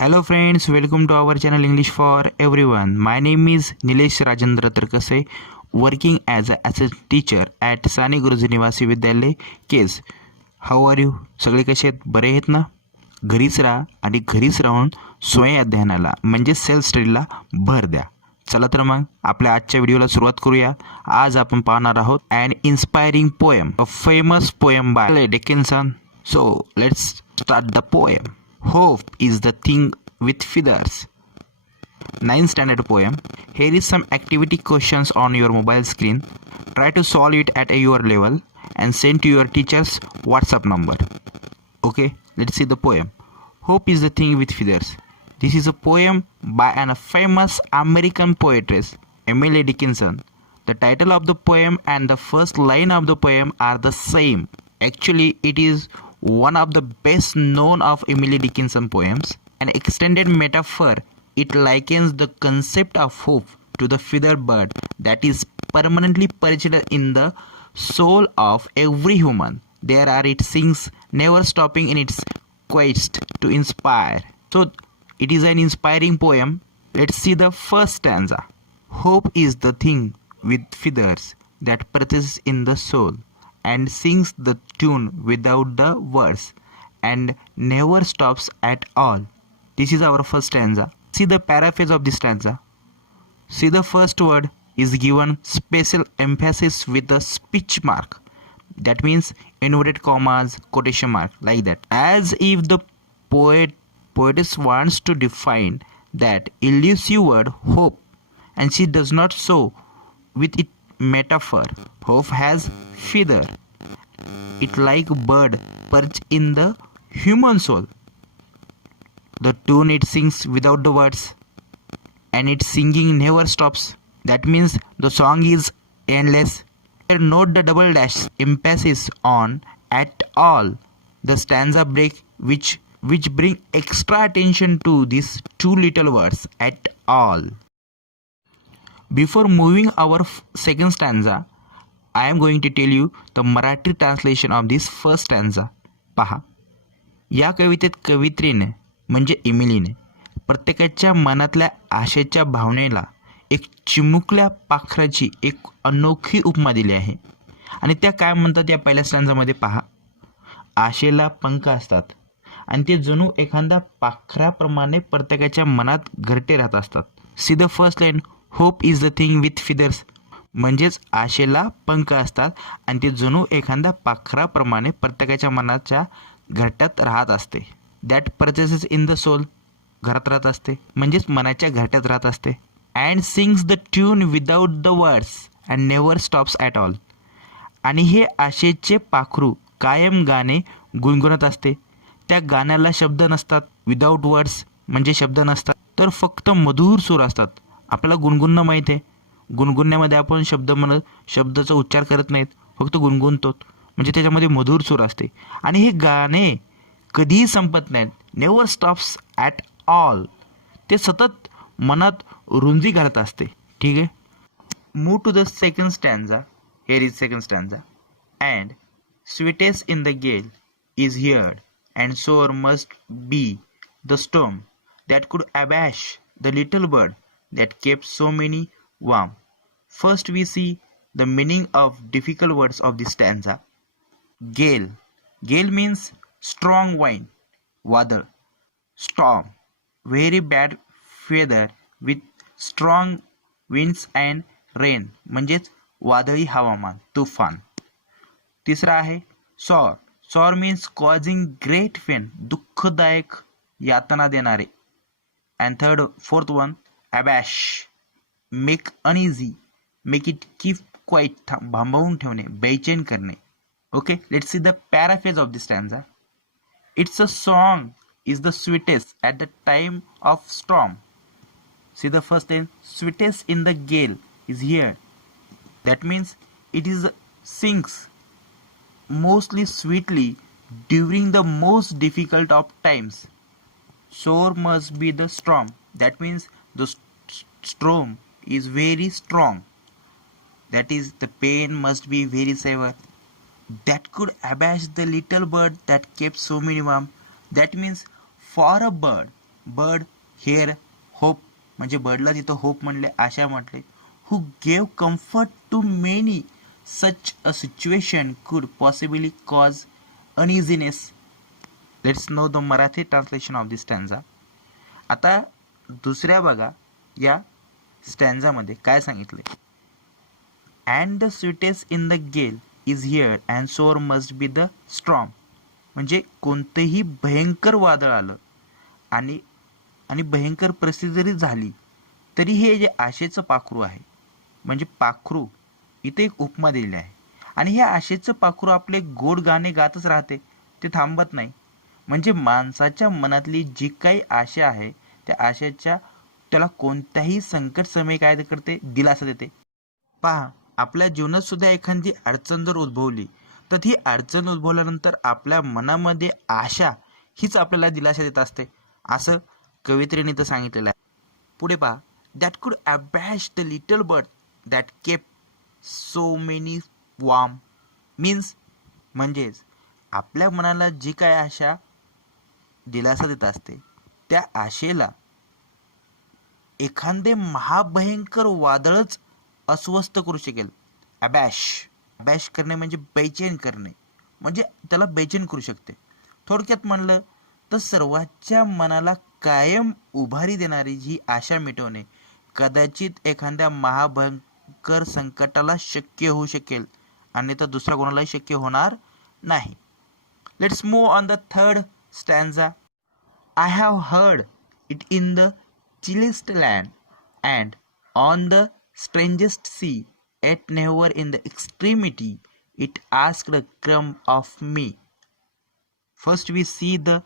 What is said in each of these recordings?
Hello friends, welcome to our channel English for everyone. My name is Nilesh Rajendra Tarkase, working as a assistant teacher at Sani Guruji Nivasi Vidyalay, case. How are you? सगळे कसे आहेत? बरे आहेत ना? घरीच राहा आणि घरीच राहून स्वयं अध्ययनाला म्हणजे सेल्फ स्टडीला भर द्या. चला तर मग आपल्या आजच्या व्हिडिओला सुरुवात करूया. आज आपण पाहणार आहोत an inspiring poem, a famous poem by Dickinson. So let's start the poem. Hope is the thing with feathers. 9th standard poem. Here is some activity questions on your mobile screen. Try to solve it at your level and send to your teacher's WhatsApp number. Okay, let's see the poem. Hope is the thing with feathers. This is a poem by a famous American poetess, Emily Dickinson. The title of the poem and the first line of the poem are the same. Actually, it is one of the best known of Emily Dickinson poems. An extended metaphor, it likens the concept of hope to the feathered bird that is permanently perched in the soul of every human. There are it sings, never stopping in its quest to inspire. So it is an inspiring poem. Let's see the first stanza. Hope is the thing with feathers that perches in the soul and sings the tune without the words and never stops at all. This is our first stanza. See the paraphrase of this stanza. See, the first word is given special emphasis with a speech mark. That means inverted commas, quotation mark, like that. As if the poetess wants to define that elusive word hope, and she does not so with it metaphor. Hope has feather. It like bird perch in the human soul. The tune it sings without the words, and its singing never stops. That means the song is endless. Note the double dash emphasis on at all. The stanza break which bring extra attention to these two little words at all. Before moving our second stanza, I am going to tell you the Marathi translation of this first stanza. पहा, या कवितेत कवित्रीने म्हणजे इमिलीने प्रत्येकाच्या मनातल्या आशेच्या भावनेला एक चिमुकल्या पाखराची एक अनोखी उपमा दिली आहे. आणि त्या काय म्हणतात या पहिल्या स्टॅन्झामध्ये पहा. आशेला पंख असतात आणि ते जणू एखाद्या पाखराप्रमाणे प्रत्येकाच्या मनात घरटे राहत असतात. See the first line. Hope is the thing with feathers. म्हणजेच आशेला पंख असतात आणि ते जणू एखाद्या पाखराप्रमाणे प्रत्येकाच्या मनाच्या घरट्यात राहत असते. That perches in the soul. घरात राहत असते म्हणजेच मनाच्या घरट्यात राहत असते. And sings the tune without the words and never stops at all. आणि हे आशेचे पाखरू कायम गाणे गुणगुणत असते. त्या गाण्याला शब्द नसतात. विदाउट वर्ड्स म्हणजे शब्द नसतात, तर फक्त मधुर सूर असतात. आपल्याला गुणगुणणं माहीत आहे. गुणगुणण्यामध्ये आपण शब्दाचा उच्चार करत नाहीत, फक्त गुणगुणतो. म्हणजे त्याच्यामध्ये मधुर सूर असते. आणि हे गाणे कधीही संपत नाहीत. Never stops at all. ते सतत मनात रुंजी घालत असते. ठीक आहे. Move to the second stanza. Here is second stanza. And sweetest in the gale is heard and sore must be the storm that could abash the little bird that kept so many warm. First we see the meaning of difficult words of this stanza. Gale. Gale means strong wind, wadal. Storm, very bad weather with strong winds and rain, म्हणजेच वादळी हवामान, तुफान. तिसरा आहे sore. Sore means causing great pain, दुःखदायक यातना देणारे. And fourth one, abash, make uneasy, make it keep quiet, भांबवून ठेवणे, बेचैन करणे. Okay, let's see the paraphrase of this stanza. It's a song is the sweetest at the time of storm. See the first line. Sweetest in the gale is here. That means it is sings mostly sweetly during the most difficult of times. Sore must be the storm. That means the storm is very strong. That is, the pain must be very severe. That could abash the little bird that kept so many warm. That means for a bird bird here hope, म्हणजे बर्डला तिथं hope म्हणले, आशा म्हटले. Who gave comfort to many such a situation could possibly cause uneasiness. Let's know the Marathi translation of this stanza. आता दुसऱ्या बघा, या स्टॅन्झामध्ये काय सांगितले. And the sweetest in the gale is here and sore must be the strong. म्हणजे कोणतंही भयंकर वादळ आलं आणि आणि भयंकर परिस्थिती जरी झाली तरी हे जे आशेचं पाखरू आहे, म्हणजे पाखरू, इथे एक उपमा दिलेली आहे. आणि हे आशेचं पाखरू आपले गोड गाणे गातच राहते, ते थांबत नाही. म्हणजे माणसाच्या मनातली जी काही आशा आहे त्या आशेच्या त्याला कोणत्याही संकट समय काय करते, दिलासा देते. पहा, आपल्या जीवनात सुद्धा एखादी अडचण जर उद्भवली तर ती अडचण उद्भवल्यानंतर आपल्या मनामध्ये आशा हीच आपल्याला दिलासा देत असते, असं कवित्रीने तर सांगितलेलं आहे. पुढे पहा, that could abash the little bird that kept so many warm. Means म्हणजेच आपल्या मनाला जी काय आशा दिलासा देत असते त्या आशेला एखादे महाभयंकर वादळच अस्वस्थ करू शकेल. अबॅश, अबॅश करणे म्हणजे बेचैन करणे, म्हणजे त्याला बेचैन करू शकते. थोडक्यात म्हणलं तर सर्वांच्या मनाला कायम उभारी देणारी जी आशा मिटवणे कदाचित एखाद्या महाभयंकर संकटाला शक्य होऊ शकेल, आणि तर दुसऱ्या कोणालाही शक्य होणार नाही. Let's move on the third stanza. I have heard it in the chilliest land and on the strangest sea, yet never in the extremity it asked a crumb of me. First we see the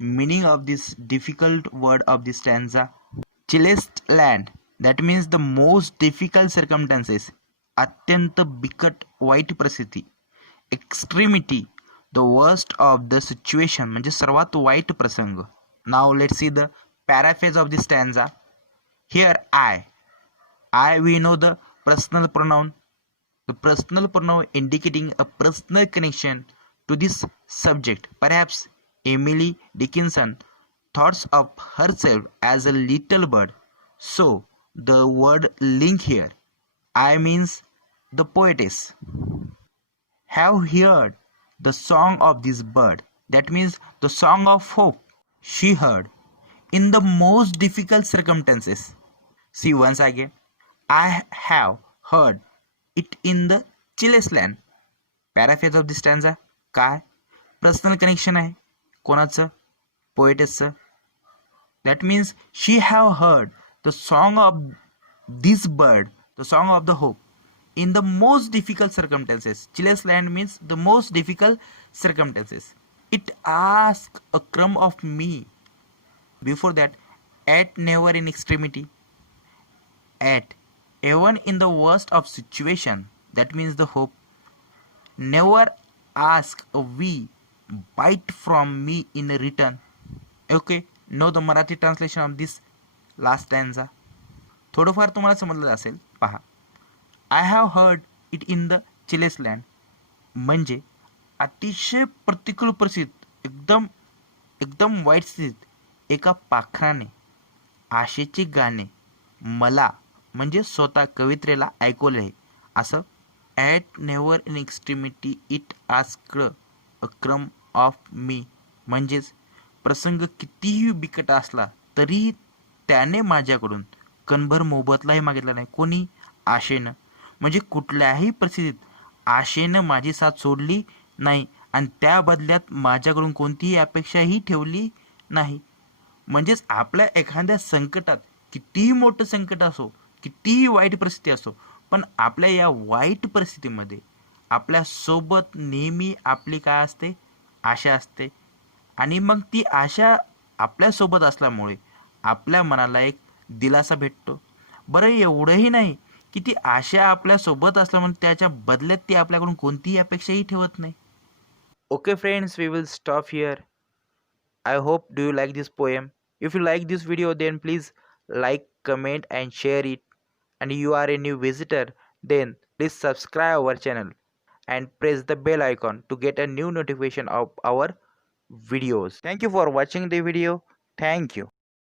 meaning of this difficult word of this stanza. Chilliest land, that means the most difficult circumstances, अत्यंत बिकट वाईट परिस्थिती. Extremity, the worst of the situation, म्हणजे सर्वात वाईट प्रसंग. Now let's see the paraphrase of this stanza. Here I we know the personal pronoun. The personal pronoun indicating a personal connection to this subject. Perhaps Emily Dickinson thought of herself as a little bird. So the word link here. I means the poetess. Have heard the song of this bird. That means the song of hope she heard in the most difficult circumstances. See once again. I have heard it in the chilliest land. Paraphrase of this stanza. काय personal connection आहे कोणाचं, पोएटेसचं. That means she have heard the song of this bird, the song of the hope in the most difficult circumstances. Chilliest land means the most difficult circumstances. It asks a crumb of me. Before that, at never in extremity. At even in the worst of situation. That means the hope. Never ask a we bite from me in return. Okay, know the Marathi translation of this last stanza. थोडंफार तुम्हाला समजलं असेल. पहा, I have heard it in the chilliest land, म्हणजे अतिशय प्रतिकूल परिस्थितीत, एकदम एकदम वाईट स्थितीत एका पाखराने आशेची गाणे मला, म्हणजे स्वतः कवित्रेला ऐकवले आहे. असं yet never in extremity it asked a crumb of मी, म्हणजेच प्रसंग कितीही बिकट असला तरीही त्याने माझ्याकडून कणभर मोबदलाही मागितला नाही. कोणी? आशेनं. म्हणजे कुठल्याही परिस्थितीत आशेनं माझी साथ सोडली नाही आणि त्या बदल्यात माझ्याकडून कोणतीही अपेक्षाही ठेवली नाही. म्हणजेच आपल्या एखाद्या संकटात, कितीही मोठं संकट असो, कितीही वाईट परिस्थिती असो, पण आपल्या या वाईट परिस्थितीमध्ये आपल्यासोबत नेहमी आपली काय असते? आशा असते. आणि मग ती आशा आपल्यासोबत असल्यामुळे आपल्या मनाला एक दिलासा भेटतो. बरं, एवढंही नाही की ती आशा आपल्यासोबत असल्यामुळे त्याच्या बदल्यात ती आपल्याकडून कोणतीही अपेक्षाही ठेवत नाही. Okay friends, we will stop here. I hope do you like this poem. If you like this video, then please like, comment and share it. And you are a new visitor, then please subscribe our channel and press the bell icon to get a new notification of our videos. Thank you for watching the video. Thank you.